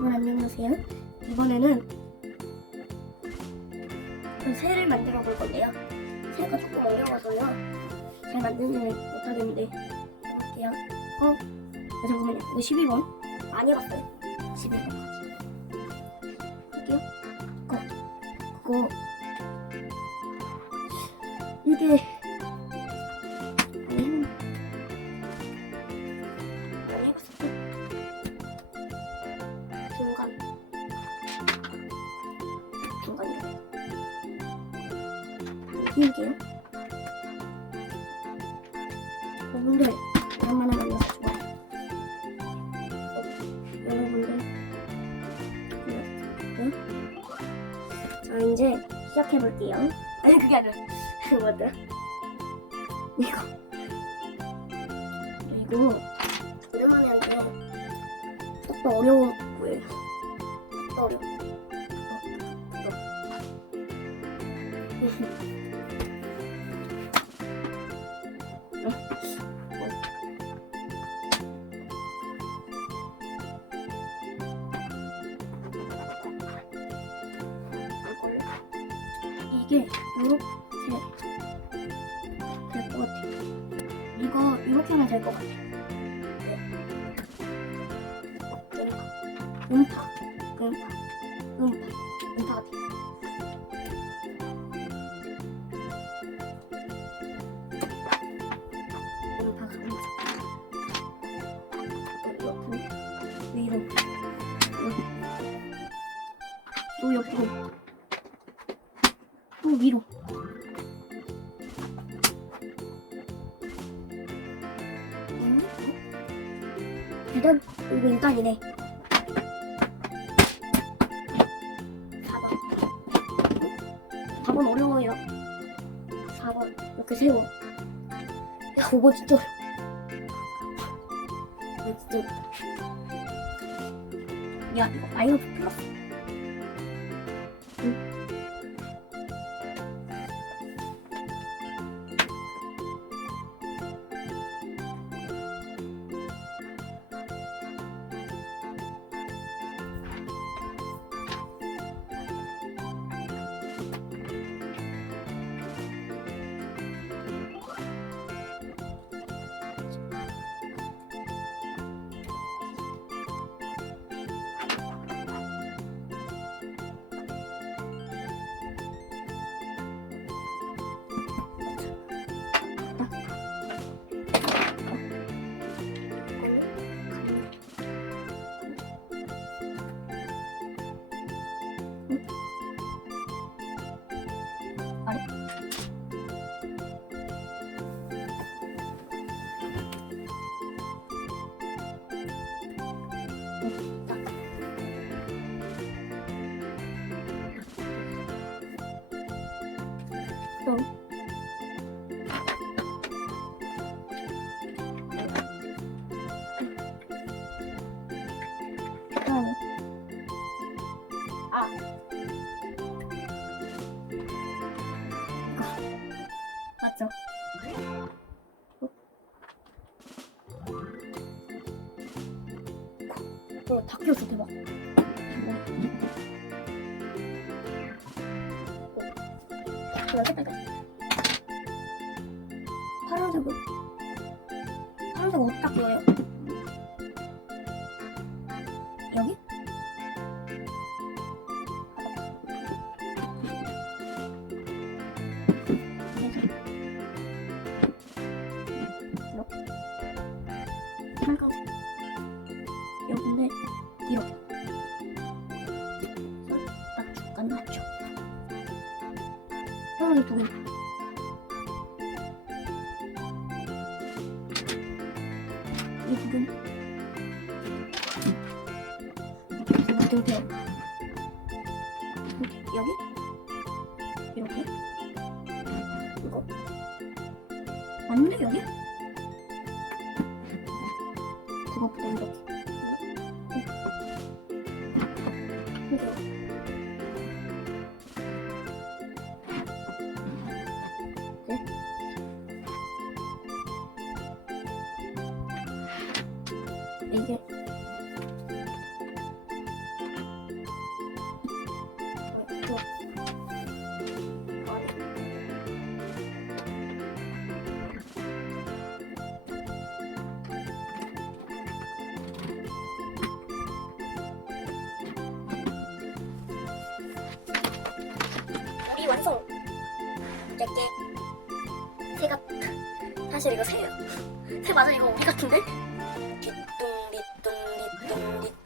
여러분 안녕하세요. 이번에는 새를 만들어 볼 건데요. 새가 조금 어려워서요. 잘 만들지는 못하겠는데 해볼게요. 잠깐만요. 이거 12번 안 해봤어요. 11번까지 할게요. 그거 이게 안 해봤었죠? 중간이요. 키울게요. 여러분들 오랜만에 만나서 좋아요. 여러분들 자 이제 시작해볼게요. 아니 그게 아니라 뭐더라? 이거 오랜만에 하는데 조금 어려워 보여요. 조금 어려워. 이게 이렇게 될 것 같아요. 이거 이렇게 하면 될 것 같아요. 네. 음파 같아요. 위로 또 옆으로 또 위로 일단이네. 4번 어려워요. 4번 이렇게 세워. 야 5번 진짜 진짜 야 이거 마이너스 플러스 맞죠? 다 끼워줘 대박. 파란색은 어디다 끼워요? 여기? 빨간색 여기인데 이렇게 맞죠? 파란색 두 개. 이 부분 이렇게 여기 이렇게 이거 맞는데 여기? 그것보다 이렇게 이게 새가 사실 이거 새예요. 새 맞아? 이거 우리 같은데? 뒤뚱 뒤뚱 뒤뚱